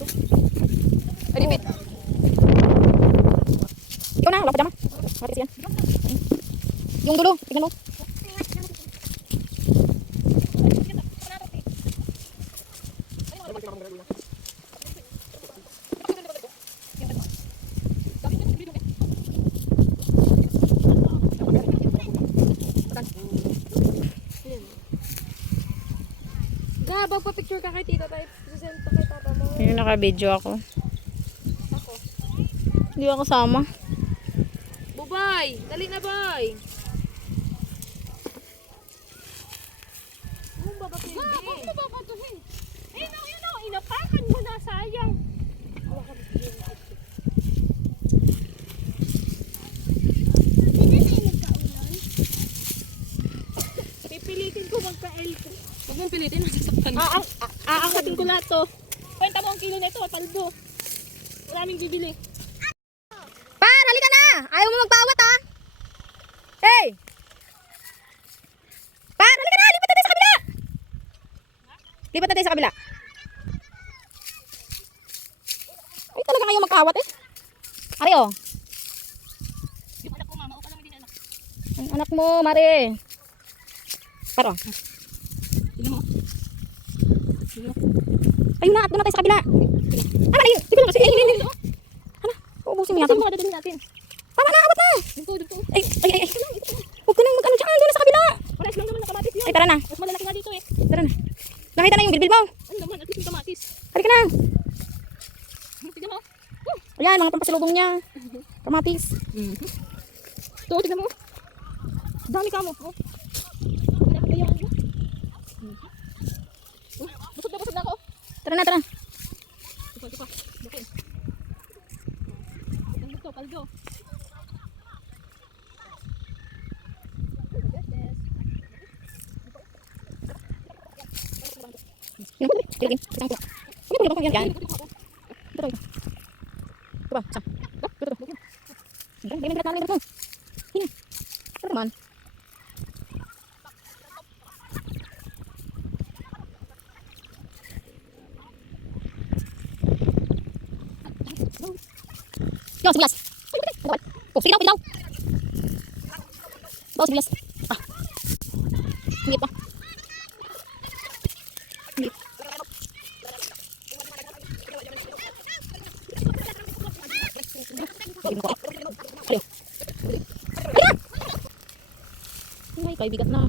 to. Ay, repeat. Ikaw na, wala pa dama. Matis yan. Yung dulo, tignan mo. Gabag pa picture ka kay tita tayo. Susend to kay papa mo. Yung naka-video ako. Ako. Hindi ako kasama. Bubay! Dali na, bay! Huwag babatuhin. Huwag mo babatuhin. Eh, no, yun o. Inapakan mo na, sayang. Wala ka bigyan. Pipilitin ko magpa-L ko. Huwag mong pilitin, nasasaktan. Aangkatin ko lahat to. Kwenta mo ang kilo na ito, paldo. Maraming bibili. Par, halika na! Ayaw mo magpawat ha! Hey! Par, halika na! Lipat na tayo sa kabila! Lipat na tayo sa kabila. Ay, talaga kayo magpawat eh. Ari oh. Yung anak ko, mama. O, lang din anak. Ang anak mo, Mari. Paro. Tignan mo. Ayun na, at doon na tayo sa kabila. Ah, mali! Tignan mo kasi. Hala, uubusin mo yata. Kasi mga dadalhin natin. Tama na, abot na! Dito, dito. Ay. Huwag ka nang mag-ano dyan, doon na sa kabila. Pares lang naman nakamatis yun. Ay, tara na. Mas malalaki nga dito eh. Tara na. Nakita na yung bilbil mo. Ano naman, at least yung kamatis. Halika na. Tignan mo. Ayan, mga pampasalubong niya. Kamatis. Ito, tignan mo. Dami ka mo. Oh. Kaya ano? Busog na ako. Tara na, tara. Tipa. Bakit? Ang gusto, paldo. Pilagin. Isang kuha. Huwag mo yan. Yan. Ito. Ito ba? Isa. Ito. Hindi mo nilat na. Hina. Ito naman. Yo, sebelas. Oh, sige daw. Bawa sebelas. Ah. Hindi pa. Hindi. Ay, kay bigat na.